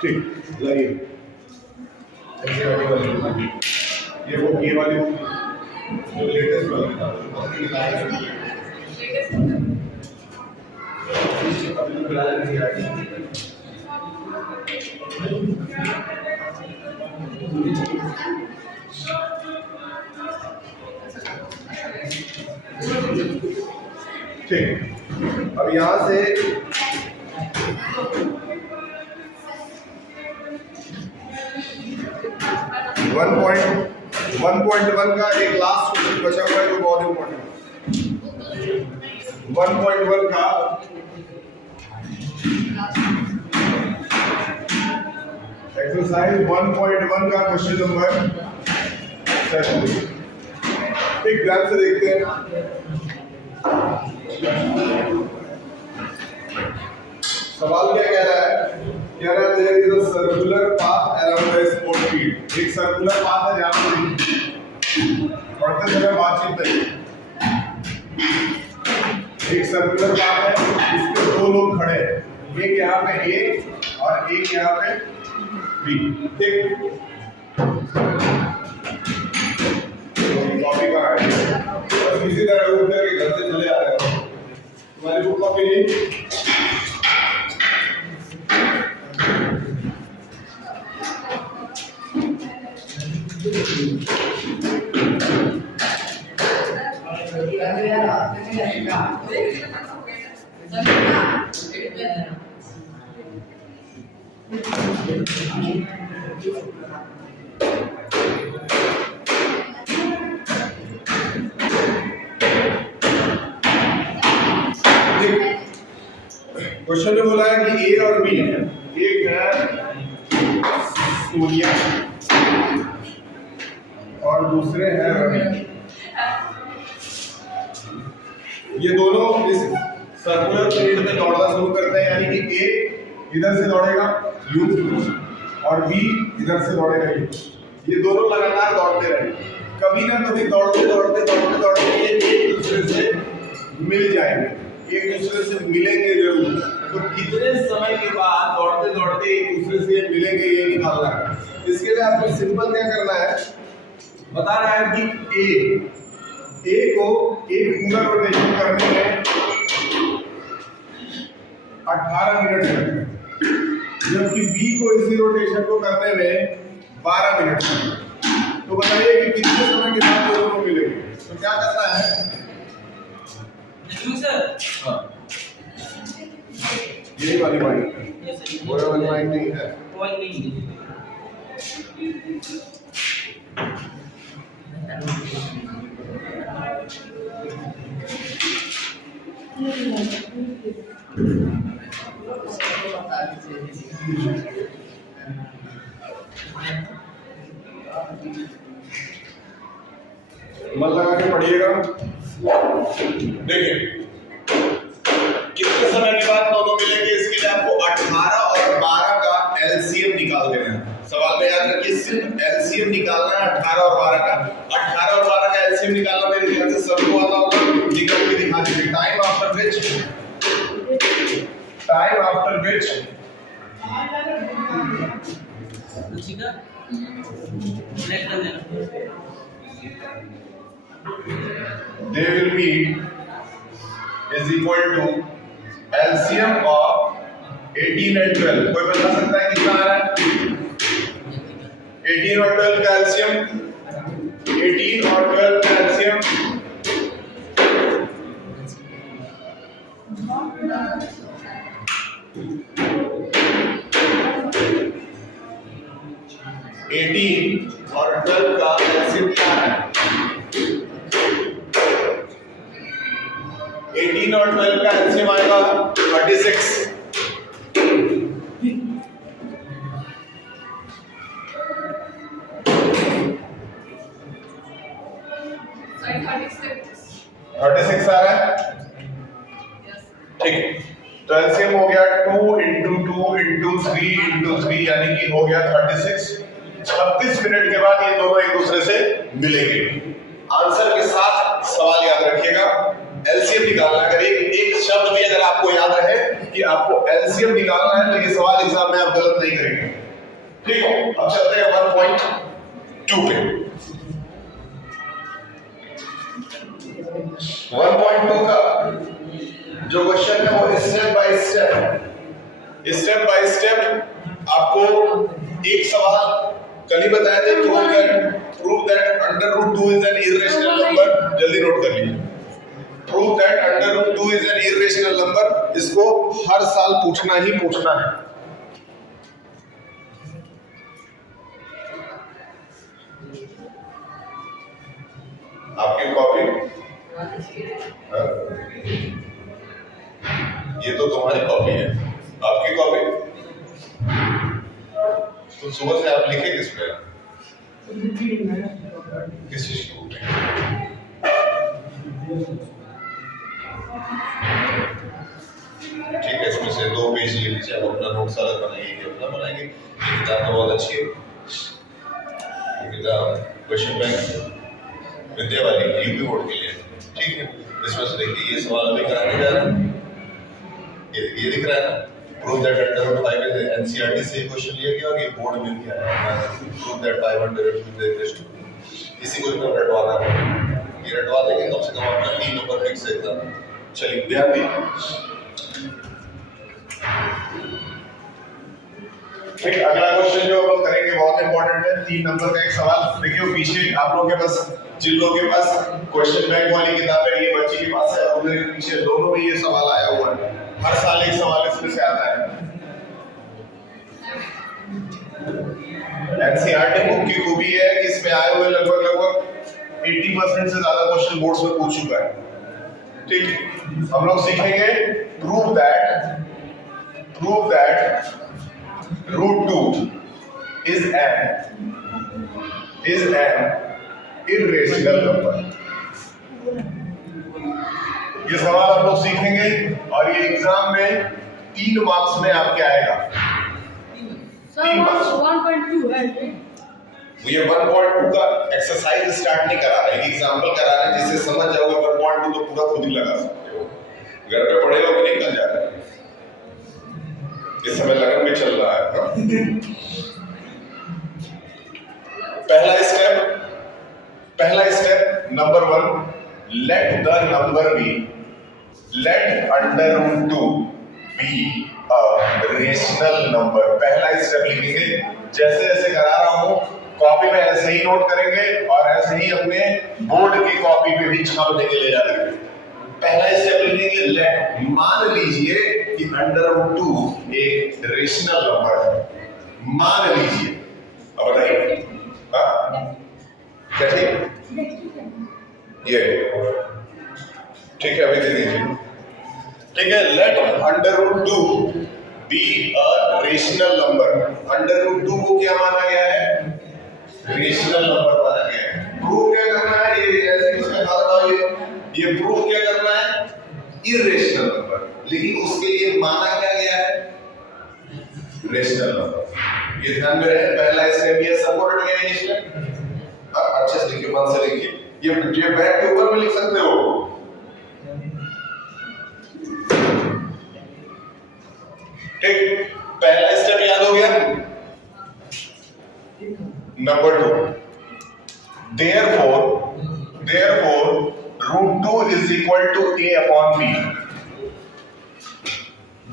ठीक लाइए ये वो ये वाली जो लेटेस्ट वाली ठीक। अब यहां से वन पॉइंट वन का एक लास्ट क्वेश्चन बचा हुआ है जो बहुत इंपॉर्टेंट है। 1.1 का एक्सरसाइज 1.1 का क्वेश्चन नंबर 7। एक ध्यान से देखते हैं। सवाल क्या कह रहा है? कह रहा है there is a circular path around the sport field. एक सर्कुलर पाथ है जहां पर पढ़ते समय बातचीत है। एक सर्कुलर पाथ है, इस पे दो लोग खड़े हैं, एक यहाँ पे ए और एक यहाँ पे बी। ठीक, कॉपी कहाँ है? और इसी तरह उठ करके घर से चले आ रहे हो, तुम्हारी बुक कॉपी नहीं। क्वेश्चन में बोला है कि ए और बी, एक है सूर्या और दूसरे हैं रवि। ये दोनों इस सर्कुलर फील्ड में दौड़ना शुरू करते हैं, यानी कि ए इधर से दौड़ेगा यू और बी इधर से दौड़ेगा यू। ये दोनों लगातार दौड़ते रहे, कभी ना कभी दौड़ते दौड़ते दौड़ते दौड़ते ये एक दूसरे से मिल जाएंगे, एक दूसरे से मिलेंगे जरूर। तो कितने समय के बाद दौड़ते दौड़ते एक दूसरे से मिलेंगे ये निकालना है। इसके लिए आपको सिंपल क्या करना है, बता रहा है कि ए को एक पूरा रोटेशन करने में 18 मिनट लगते हैं, जबकि बी को इसी रोटेशन को करने में 12 मिनट लगते हैं। तो बताइए कि कितने समय के बाद दोनों मिलेंगे। तो क्या करना है सर? हाँ, यही वाली पॉइंट, वो वाली पॉइंट नहीं है, पॉइंट नहीं है। मन लगा के पढ़िएगा। देखिए कितने समय के बाद दोनों मिलेंगे, इसके लिए आपको 18 और 12 का एलसीएम निकाल देना है। सवाल में याद रखिए सिर्फ एलसीएम निकालना है 18 और 12 का। 18 और 12 का एलसीएम निकालना मेरे ख्याल से सबको आता होगा, निकल के दिखा दीजिए। Time after which they will meet is equal to LCM of 18 and 12। कोई बता सकता है कितना आ रहा है? 18 और 12 का एलसीएम, 18 और 12 का एलसीएम 18 और 12 का एलसीएम क्या है? 18 और 12 का एलसीएम आएगा 36। आ रहा है, ठीक है। तो एलसीएम हो गया 2 into 2 into 3 into 3 यानी कि हो गया 36। 36 मिनट के बाद ये दोनों एक दूसरे से मिलेंगे। आंसर के साथ सवाल याद रखिएगा। एलसीएम निकालना है। अगर एक शब्द भी अगर आपको याद रहे कि आपको एलसीएम निकालना है तो ये सवाल एग्जाम में आप गलत नहीं करेंगे। ठीक है, अब चलते हैं 1.2 पे। 1.2 का जो क्वेश्चन है वो स्टेप बाय स्टेप आपको एक सवाल कल ही बताया था, prove that √2 is an irrational number. जल्दी नोट कर लीजिए, prove that √2 is an irrational number. इसको हर साल पूछना ही पूछना है। आपकी कॉपी, ये तो तुम्हारी कॉपी है, आपकी कॉपी तो सुबह से आप लिखे किस पे? किस चीज की? ठीक है, इसमें से 2 पेज ले लीजिए, आप अपना नोट्स अलग बनाएंगे, अपना बनाएंगे। ये किताब तो बहुत अच्छी है, ये किताब क्वेश्चन बैंक विद्या वाली यूपी बोर्ड के लिए। ठीक है, इसमें से देखिए ये सवाल अभी कराने जा रहे हैं, ये दिख रहा है ना, प्रूव दैट √5 इज एनसीईआरटी से क्वेश्चन लिया गया और ये बोर्ड में भी आया है। प्रूव दैट 500 इसी को एकदम रटवाना है, ये रटवा देंगे कम से कम अपना 3 नंबर फिक्स एकदम। चलिए ध्यान दीजिए। ठीक, अगला क्वेश्चन जो हम लोग करेंगे बहुत इंपॉर्टेंट है, 3 नंबर का एक सवाल। देखिए पीछे आप लोगों के पास, जिन लोगों के पास क्वेश्चन बैंक वाली किताब है, ये बच्ची के पास है, और उधर पीछे दोनों में ये सवाल आया हुआ है। हर साल एक सवाल इसमें से आता है। एनसीईआरटी बुक की खूबी है कि इसमें आए हुए लगभग 80% से ज्यादा क्वेश्चन बोर्ड्स में पूछ चुका है। ठीक, हम लोग सीखेंगे prove that √2 is an irrational number। ये सवाल आप लोग सीखेंगे और ये एग्जाम में 3 मार्क्स में आपके आएगा। 3 मार्क्स 1.2 है। ये 1.2 का एक्सरसाइज स्टार्ट नहीं करा रहे, एग्जाम्पल करा रहे हैं, जिससे समझ जाओगे 1.2 तो पूरा खुद ही लगा सकते हो। घर पे पढ़ेगा कि नहीं कल जा रहा है, इस समय लगन में चल रहा है। पहला step number 1, let the number be, let √2 be a rational number. पहला स्टेप लिखेंगे, जैसे जैसे करा रहा हूं कॉपी में ऐसे ही नोट करेंगे और ऐसे ही अपने बोर्ड की कॉपी पे भी छापने के लिए जाएंगे। पहला स्टेप लिखेंगे लेट, मान लीजिए कि √2 एक रेशनल नंबर है, मान लीजिए। अब बताइए क्या ये ठीक है, अभी दे दीजिए। ठीक है, let √2 be a rational number. √2 को क्या माना गया है? रेशनल नंबर माना गया है। प्रूव क्या करना है? ये जैसे इसमें कहा था, ये प्रूव क्या करना है? Irrational number. लेकिन उसके लिए माना क्या गया है? Rational number. ये ध्यान में रहे, पहला स्टेप ये सबको रट गया इसमें। अच्छे से लिखिए, मन से लिखिए, ये बैक के ऊपर में लिख सकते हो। ठीक, पहला स्टेप याद हो गया। Number 2, therefore √2 is equal to a upon b।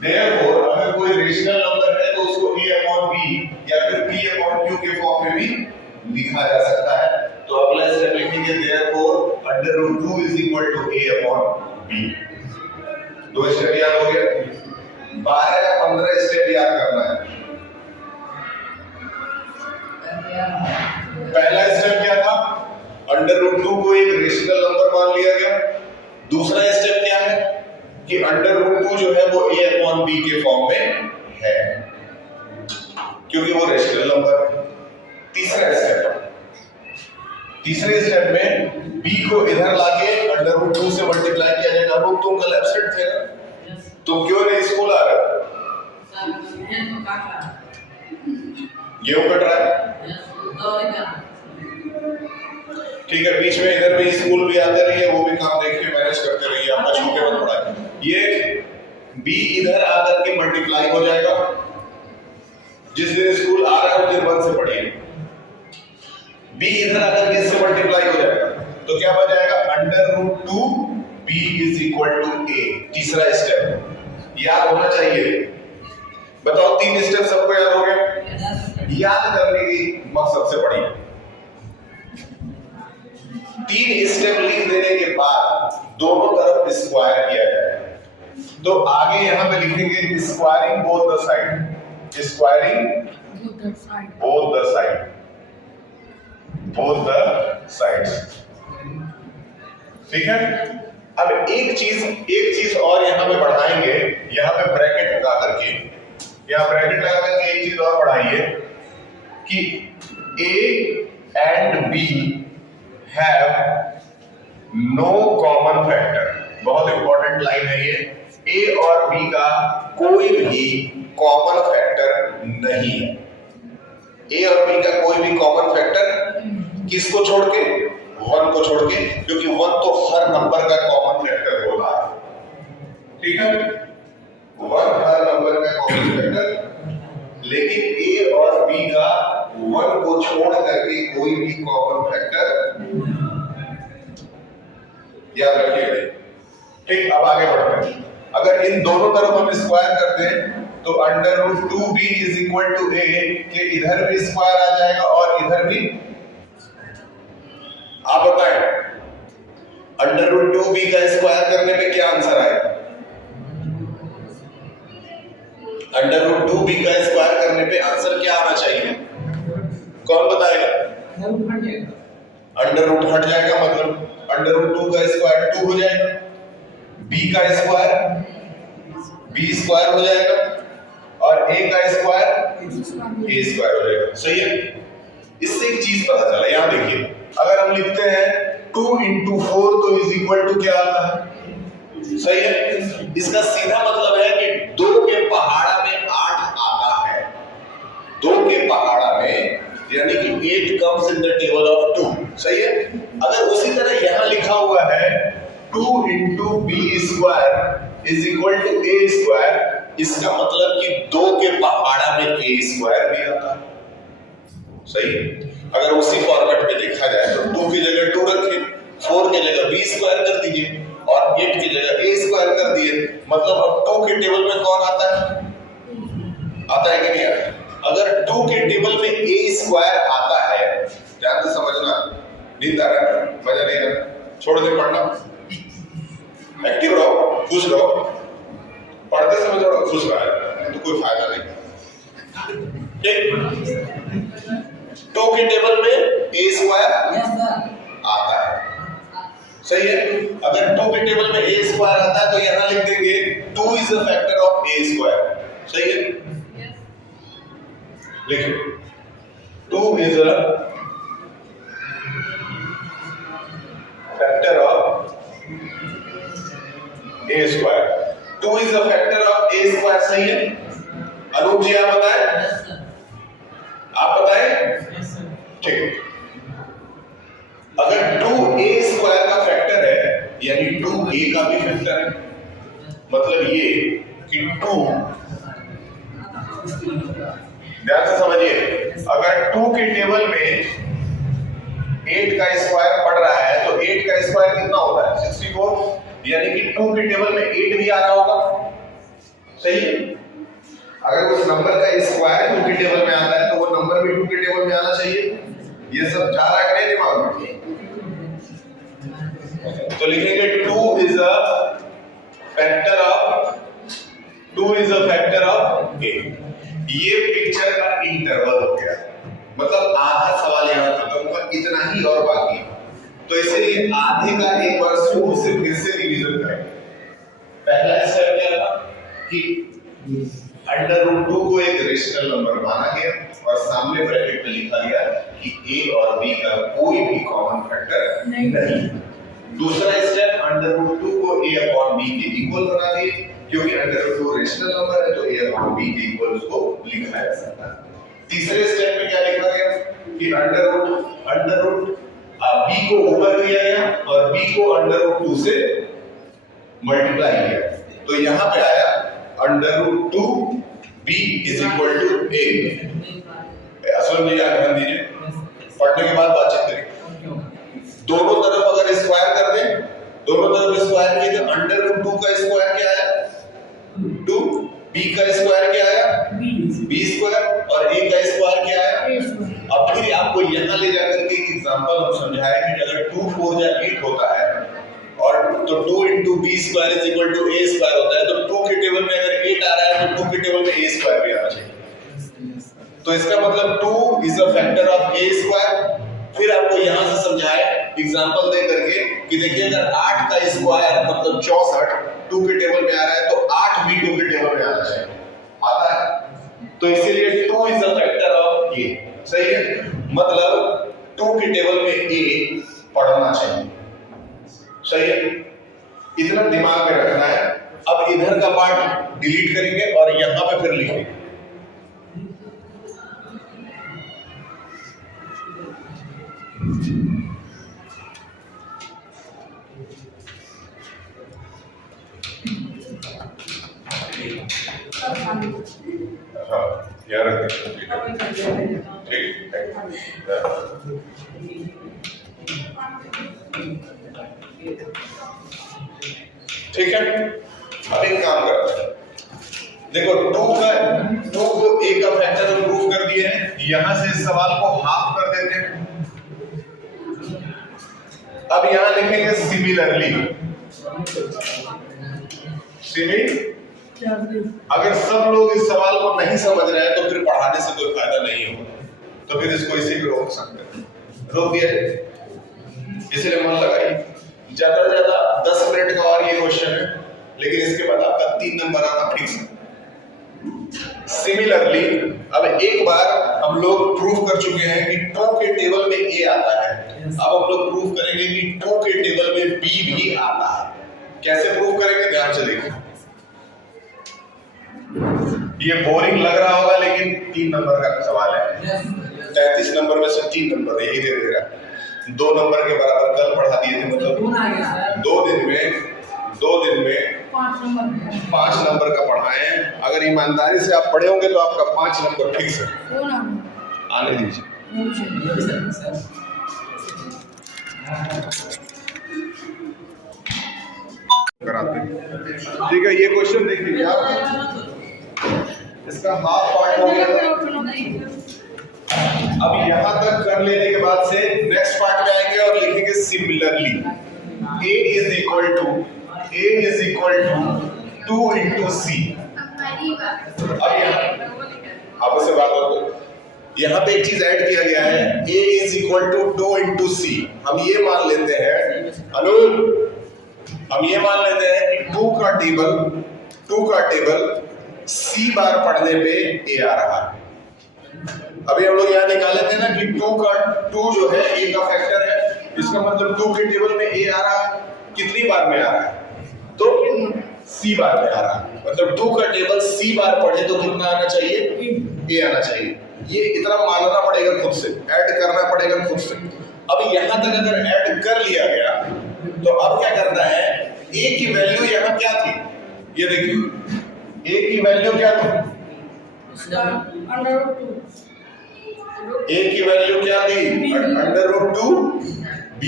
therefore अगर कोई रेशनल नंबर है तो उसको a upon b या फिर b upon q के फॉर्म में भी लिखा जा सकता है। तो अगला स्टेप लिखेंगे therefore √2 is equal to a upon b। 2 step याद हो गया। 12 या 15 स्टेप याद करना है। पहला स्टेप क्या था? √2 को एक रेशनल नंबर मान लिया गया। दूसरा स्टेप क्या है कि √2 जो है वो a upon b के फॉर्म में है, क्योंकि वो रेशनल नंबर है। तीसरे स्टेप में b को इधर लाके √2 से मल्टीप्लाई किया जाएगा। अब तुम कल एब्सेंट थे ना, तुम क्यों नहीं स्कूल आ रहे? गेहूं कट रहा है। ठीक है, बीच में इधर भी स्कूल भी आते रहिए, वो भी काम देखिए, मैनेज करते रहिए। छूटे मत पड़ा। ये b इधर आकर के मल्टीप्लाई हो जाएगा, जिस दिन स्कूल आ रहा है उस दिन 1 से पढ़िए, b इधर आकर के इससे मल्टीप्लाई हो जाएगा, तो क्या बच जाएगा √2 b = a। तीसरा स्टेप याद होना चाहिए। बताओ 3 स्टेप सबको याद हो गए? याद करने की मकसद से पढ़िए। 3 स्टेप लिख देने के बाद दोनों तरफ स्क्वायर किया जाएगा। तो आगे यहां पे लिखेंगे squaring both the side, squaring both the side, both the sides. ठीक है। अब एक चीज और यहां पे बढ़ाएंगे, यहां पे ब्रैकेट लगा करके, यहां ब्रैकेट लगा करके एक चीज और बढ़ाइए कि a and b have no common factor। बहुत इंपॉर्टेंट लाइन है ये। a और b का कोई भी कॉमन फैक्टर नहीं है। a और b का कोई भी कॉमन फैक्टर किसको छोड़ के? 1 को छोड़ के, क्योंकि 1 तो हर नंबर का कॉमन फैक्टर होता है। ठीक है, 1 हर नंबर का कॉमन फैक्टर, लेकिन a और b का 1 को छोड़ करके कोई भी कॉमन फैक्टर, याद रखिएगा। ठीक, अब आगे बढ़ते हैं। अगर इन दोनों तरफ हम स्क्वायर करते हैं तो √2b = a के इधर भी स्क्वायर आ जाएगा और इधर भी। आप बताएं √2b का स्क्वायर करने पे क्या आंसर आएगा? √2b का स्क्वायर करने पे आंसर क्या आना चाहिए? कौन बताएगा? अंडर रूट हट जाएगा, मतलब √2 का स्क्वायर 2 हो जाएगा, b का स्क्वायर b स्क्वायर हो जाएगा और a का स्क्वायर a स्क्वायर हो जाएगा। सही है। इससे एक चीज पता चला, यहां देखिए, अगर हम लिखते हैं 2 × 4 तो = क्या आता है? सही है। इसका सीधा मतलब है कि 2 के पहाड़ा में 8 आता है। 2 के पहाड़ा में यानी कि 8 comes in the table of 2। सही है। अगर उसी तरह यहां लिखा हुआ है 2 × b² = a², इसका मतलब कि 2 के पहाड़ा में a² भी आता है। सही है। अगर उसी फॉर्मेट में देखा जाए तो 2 की जगह 2 रखिए, 4 की जगह b² कर दीजिए और 8 की जगह a² कर दिए, मतलब अब 2 के टेबल में कौन आता है? आता है कि नहीं आता? अगर 2 के टेबल में a² आता है, ध्यान से समझना, नींद आ रहा है, मजा नहीं आ रहा, छोड़ दे पढ़ना, एक्टिव रहो, खुश रहो, पढ़ते समय थोड़ा खुश रहा तो कोई फायदा नहीं। ठीक, 2 के टेबल में a² आता है। सही है। अगर 2 के टेबल में a² आता है तो यहां लिख देंगे 2 is a factor of a²। सही है। लिखिए 2 is a factor of a²। 2 is a factor of a²। सही है। अनूप जी आप बताएं, आप बताएं। ठीक, अगर 2a² का फैक्टर है यानी 2a का भी फैक्टर है, मतलब ये कि 2, ध्यान से समझिए, अगर 2 के टेबल में 8 का स्क्वायर पड़ रहा है तो 8 का स्क्वायर कितना होता है? 64, यानी कि 2 के टेबल में 8 भी आ रहा होगा। सही है। अगर उस नंबर का स्क्वायर 2 के टेबल में आता है तो वो नंबर भी 2 के टेबल में आना चाहिए। ये सब जा रहा है कि नहीं दिमाग में? तो लिखेंगे 2 is a factor of a। ये पिक्चर का इंटरवल हो गया, मतलब आधा सवाल यहां खत्म हुआ, इतना ही और बाकी। तो इसलिए आधे का एक बार शुरू से फिर से रिवीजन करेंगे। पहला स्टेप क्या था कि √2 को एक रेशनल नंबर माना गया और सामने ब्रैकेट में लिखा गया कि a और b का कोई भी कॉमन फैक्टर नहीं। दूसरा स्टेप √2 को a/b के इक्वल बना दिए, क्योंकि √2 रेशनल नंबर है तो a/b के इक्वल उसको लिखा जा सकता है। तीसरे स्टेप में क्या लिखा गया कि √b को ऊपर लिया गया और b को √2 से मल्टीप्लाई किया, तो यहां पे आया √2b is equal to a। Aslam ji आप ध्यान दीजिए, पढ़ने के बाद बातचीत करेंगे। दोनों तरफ अगर स्क्वायर कर दें, दोनों तरफ स्क्वायर किए तो √2 का स्क्वायर क्या आया 2, b का स्क्वायर क्या आया b स्क्वायर, और a का स्क्वायर क्या आया। अब फिर आपको यहाँ ले जाकर के एक एग्जांपल हम समझाए कि अगर 2 4 या 8 होता है और तो 2 × b square is equal to a square होता है, तो 2 के टेबल में अगर 8 आ रहा है तो 2 के टेबल में a स्क्वायर भी आना चाहिए। तो इसका मतलब 2 is a factor of a square. फिर आपको यहां से समझाए एग्जांपल दे करके कि देखिए अगर 8 का स्क्वायर मतलब 64 2 के टेबल में आ रहा है तो 8 भी 2 के टेबल में आना चाहिए, आता है। तो इसीलिए 2 is a factor of a, सही है, मतलब 2 के टेबल में a पढ़ना चाहिए, सही है। इतना दिमाग में रखना है। अब इधर का पार्ट डिलीट करेंगे और यहां पे फिर लिखेंगे। हाँ यार ठीक है। अब एक काम करते हैं, देखो 2 को a का फैक्टर हम प्रूव कर दिए हैं। यहां से इस सवाल को हाफ कर देते हैं। अब यहां लिखेंगे सिमिलरली। अगर सब लोग इस सवाल को नहीं समझ रहे हैं तो फिर पढ़ाने से कोई फायदा नहीं होगा, तो फिर इसको इसी पे रोक सकते हैं, रोक दिया जाए। इसलिए मन लगाइए, ज्यादा से ज्यादा 10 मिनट का और ये क्वेश्चन है, लेकिन इसके बाद आपका 3 नंबर आना फिक्स है। सिमिलरली अब एक बार हम लोग प्रूव कर चुके हैं कि 2 के टेबल में a आता है। अब हम लोग प्रूव करेंगे कि 2 के टेबल में b भी आता है। कैसे प्रूव करेंगे, ध्यान से देखिए। ये बोरिंग लग रहा होगा लेकिन 3 नंबर का सवाल है। 33 नंबर में से 3 नंबर यही दे देगा। 2 नंबर के बराबर कल पढ़ा दिए थे, मतलब 2 दिन में 5 नंबर का पढ़ाए हैं। अगर ईमानदारी से आप पढ़े होंगे तो आपका 5 नंबर फिक्स है। आने दीजिए। कराते हैं, ठीक है। ये क्वेश्चन देखिए आप, इसका हाफ पार्ट हो गया। अब यहां तक कर लेने के बाद से नेक्स्ट पार्ट में आएंगे और लिखेंगे similarly a is equal to 2 × c। अब यहाँ आपस में बात होती, यहाँ पे एक चीज ऐड किया गया है, a is equal to 2 × c। हम ये मान लेते हैं हम ये मान लेते हैं कि 2 का टेबल c बार पढ़ने पे a आ रहा है। अभी हम लोग यहाँ निकाले थे ना कि 2 जो है a का फैक्टर है, इसका मतलब 2 के टेबल में a आ रहा है। कितनी बार में आ रहा है, तो c बार में आ रहा है। मतलब 2 का टेबल c बार पढ़े तो कितना आना चाहिए, a आना चाहिए। ये इतना मानना पड़ेगा खुद से, ऐड करना पड़ेगा खुद से। अब यहाँ तक अगर ऐड कर लिया गया तो अब क्या करना है, a की वैल्यू यहाँ क्या थी, ये देखिए a की वैल्यू क्या थी, a की वैल्यू क्या थी √2b।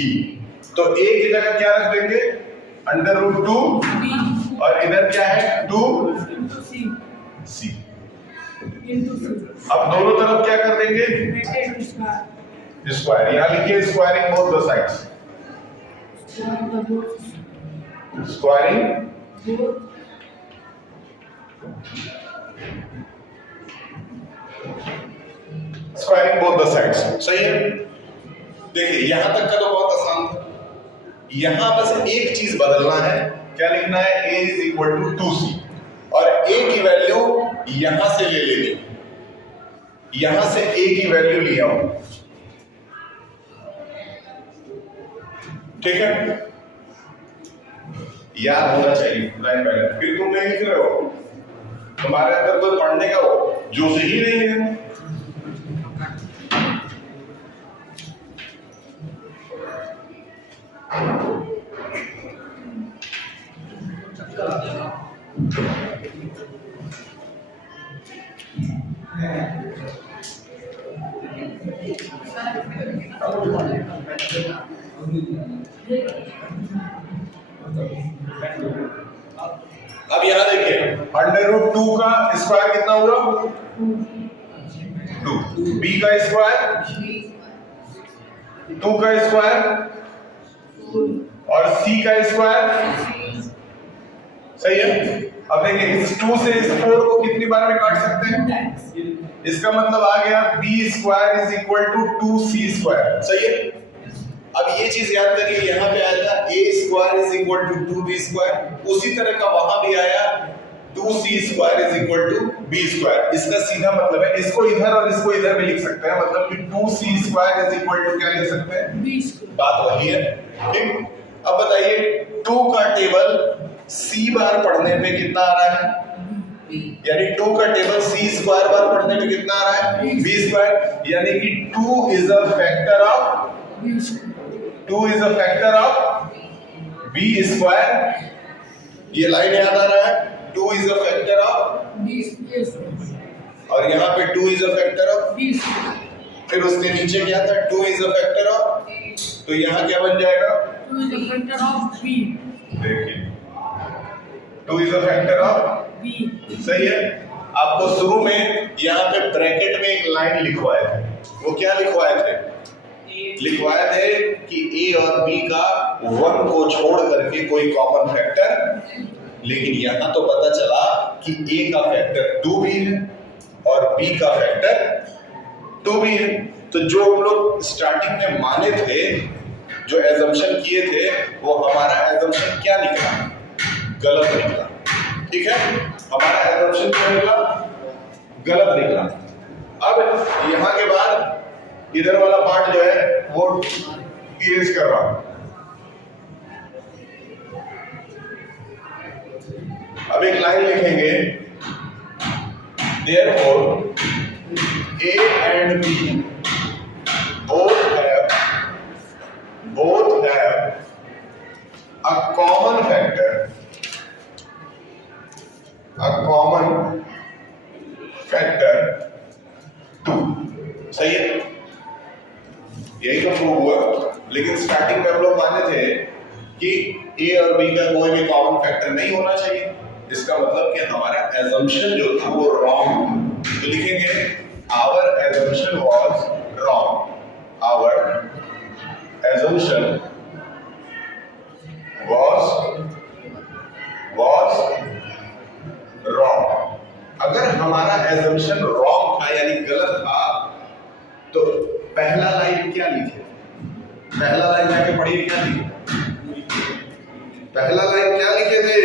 तो a की जगह क्या रख देंगे √2b, और इधर क्या है 2c। अब दोनों तरफ क्या कर देंगे, स्क्वायर। यहां लिखिए squaring both the sides, squaring both the sides, सही है। देखिए यहां तक का तो बहुत आसान था। यहां बस एक चीज बदलना है, क्या लिखना है, a is equal to 2c, और a की वैल्यू यहां से ले लेनी, यहां से a की वैल्यू लिया हूं, ठीक है। याद होना चाहिए लाइन बाय लाइन। फिर तुम नहीं लिख रहे हो, तुम्हारे अंदर कोई पढ़ने का जोश ही नहीं है। अब यहाँ देखिए अंडर रूट 2 का स्क्वायर कितना हुआ 2, b का स्क्वायर 2 का स्क्वायर और c का स्क्वायर सही है। अब देखिए इस 2 से इस 4 को कितनी बार में काट सकते हैं, इसका मतलब आ गया b square is equal to 2c square सही है। अब ये चीज याद करिए यहाँ पे आया था a square is equal to 2b square, उसी तरह का वहां भी आया 2c square is equal to b square. इसका सीधा मतलब है इसको इधर और इसको इधर भी लिख सकते हैं, मतलब कि 2c square is equal to क्या लिख सकते हैं b स्क्वायर, बात वही है ठीक। अब बताइए 2 का टेबल c बार पढ़ने पे कितना आ रहा है, यानी 2 का टेबल c स्क्वायर बार पढ़ने पे कितना आ रहा है b स्क्वायर, यानी कि 2 is a factor of b square. ये लाइन याद आ रहा है 2 is a factor of b और यहाँ पे 2 is a factor of b, फिर उसके नीचे क्या था 2 इज अ फैक्टर ऑफ, तो यहाँ क्या बन जाएगा 2 is a factor of b। देखिए 2 is a factor of b सही है। आपको शुरू में यहाँ पे ब्रैकेट में एक लाइन लिखवाए थे, वो क्या लिखवाए थे, लिखवाए थे कि a और b का 1 को छोड़ करके कोई कॉमन फैक्टर, लेकिन यहाँ तो पता चला कि a का फैक्टर 2 भी है और b का फैक्टर 2 भी है। तो जो हम लोग स्टार्टिंग में माने थे, जो एजम्पशन किए थे, वो हमारा एजम्पशन क्या निकला, गलत निकला ठीक है। हमारा एजम्पशन क्या निकला, गलत निकला। अब यहाँ के बाद इधर वाला पार्ट जो है वो इरेज कर रहा हूं। अब एक लाइन लिखेंगे therefore a and b both have a common factor सही है। यही तो प्रूव हुआ, लेकिन स्टार्टिंग में हम लोग माने थे कि a और b का कोई भी कॉमन फैक्टर नहीं होना चाहिए। इसका मतलब कि हमारा assumption जो था वो wrong, तो लिखेंगे our assumption was wrong, our assumption was wrong। अगर हमारा assumption wrong था यानी गलत था, तो पहला लाइन क्या लिखे, पहला लाइन जाके पढ़िए क्या लिखे, पहला लाइन क्या लिखे थे,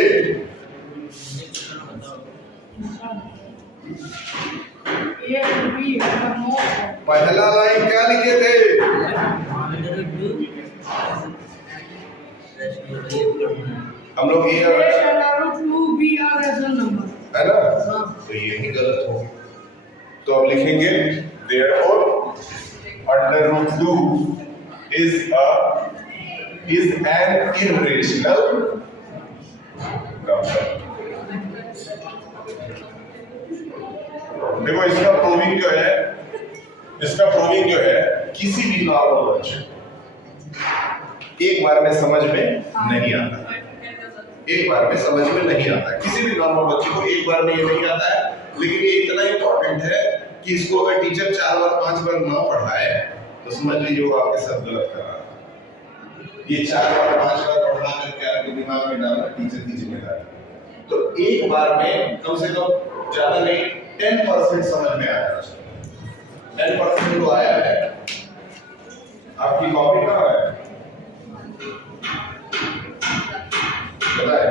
पहला लाइन क्या लिखे थे, हम लोग ये है ना, तो यही गलत हो। तो अब लिखेंगे therefore under root 2 is an irrational number। देखो इसका प्रूविंग जो है किसी भी नॉर्मल बच्चे एक बार में समझ में नहीं आता, एक बार में समझ में नहीं आता, किसी भी नॉर्मल बच्चे को एक बार में ये नहीं आता है। लेकिन ये इतना इंपॉर्टेंट है कि इसको अगर टीचर 4 बार 5 बार ना पढ़ाए तो समझ लीजिए वो आपके साथ गलत कर रहा है। ये 4 बार 5 बार पढ़ा करके आपके दिमाग में डालना टीचर की जिम्मेदारी। तो एक बार में कम से कम ज्यादा नहीं 10% समझ में आया, 10% तो आया है। आपकी कॉपी कहाँ है, बताए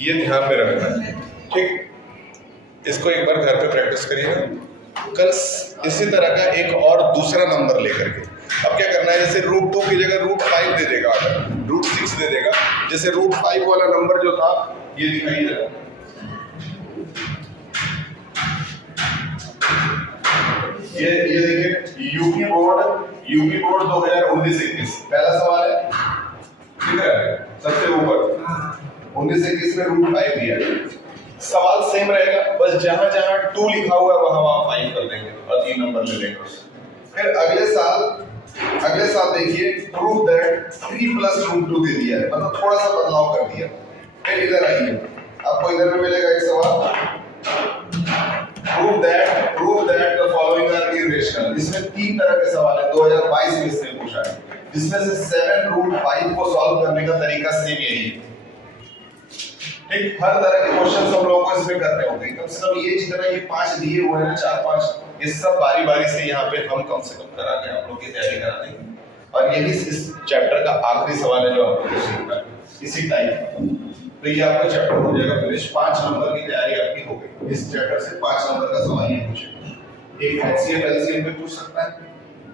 ये ध्यान में रखना है ठीक। इसको एक बार घर पे प्रैक्टिस करिएगा, कल इसी तरह का एक और दूसरा नंबर लेकर के। अब क्या करना है, जैसे √2 की जगह √5 दे देगा, √6 दे देगा। जैसे √5 वाला नंबर जो था ये दिखाई दे रहा, ये देखिए यूपी बोर्ड 2019-21 पहला सवाल है ठीक है, सबसे ऊपर 19-21 में √5 दिया है। सवाल सेम रहेगा, बस जहां जहां 2 लिखा हुआ है वहां वहां 5 कर देंगे और 3 नंबर ले लेंगे उससे। फिर अगले साल देखिए प्रूव दैट 3 + √2 दे दिया है, मतलब थोड़ा सा बदलाव कर दिया। फिर इधर आइए, आपको इधर में मिलेगा एक सवाल prove that the following are irrational. इसमें 3 तरह के सवाल है, 2022 में इसने पूछा है, जिसमें से 7√5 को सॉल्व करने का तरीका सेम यही है। ठीक, हर तरह के क्वेश्चन हम लोगों को इसमें करने होंगे। कम से कम ये जितना ये 5 दिए हुए हैं 4-5, ये सब बारी-बारी से यहाँ पे हम कम से कम करा के आप लोग की तैयारी करा देंगे। और यही इस चैप्टर का आखिरी सवाल है जो आपको सीखना है इसी टाइप। तो ये आपका चैप्टर हो जाएगा फिनिश। 5 नंबर की तैयारी आपकी हो गई। इस चैप्टर से 5 नंबर का सवाल ये पूछेगा। एक HCF LCM पे पूछ सकता है,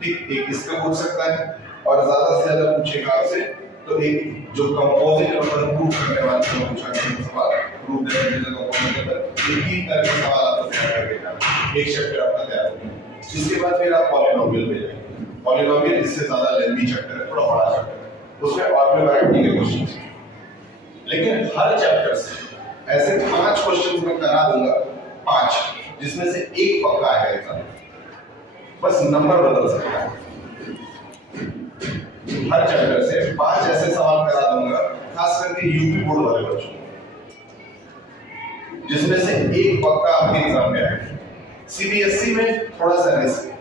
ठीक, एक इसका पूछ सकता है, और ज्यादा से ज्यादा पूछेगा आपसे तो एक जो कंपोजिट नंबर प्रूव करने वाला पूछा गया सवाल, prove that is a composite number. ये 3 तरह के सवाल आपको तैयार करके जाना, एक चैप्टर आपका तैयार हो गया। इसके बाद फिर आप पॉलिनोमियल पे जाएंगे। पॉलिनोमियल इससे ज्यादा लेंथी चैप्टर है, थोड़ा बड़ा चैप्टर है, उसमें और भी वैरायटी के क्वेश्चंस हैं। लेकिन हर चैप्टर से ऐसे 5 क्वेश्चंस मैं करा दूंगा, 5, जिसमें से एक पक्का आएगा एग्जाम में, बस नंबर बदल सकता है। हर चैप्टर से 5 ऐसे सवाल करा दूंगा, खास करके यूपी बोर्ड वाले बच्चों, जिसमें से एक पक्का आपके एग्जाम में आएगा। सीबीएसई में थोड़ा सा रिस्क है,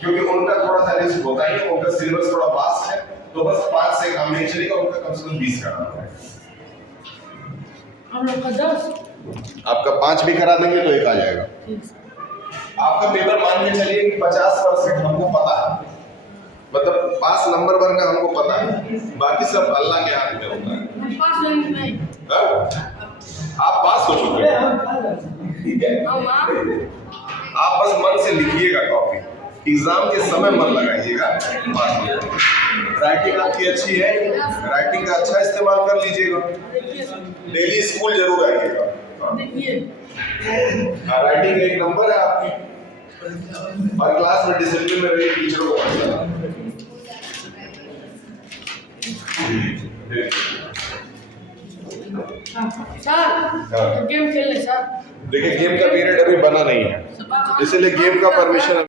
क्योंकि उनका थोड़ा सा रिस्क होता ही है, उनका सिलेबस थोड़ा वास्ट है, तो बस 5 से काम नहीं चलेगा, उनका कम से कम 20 कराना पड़ेगा। हम लोग का 10। आपका 5 भी करा देंगे तो एक आ जाएगा। आपका पेपर मान के चलिए कि 50% हमको पता है, मतलब पास नंबर 1 का हमको पता है, बाकी सब अल्लाह के हाथ में होता है। हम पास नहीं। आप पास हो चुके हैं, ठीक है। आप बस मन से लिखिएगा कॉपी, एग्जाम के समय मन लगाइएगा, पास हो जाएगा। राइटिंग आपकी अच्छी है, राइटिंग का अच्छा इस्तेमाल कर लीजिएगा, डेली स्कूल जरूर आइएगा। राइटिंग एक नंबर है आपकी, और क्लास में डिसिप्लिन में रहिए, टीचरों को पढ़ाना। सर गेम खेल ले सर। देखिए गेम का पीरियड अभी बना नहीं है, इसलिए गेम का परमिशन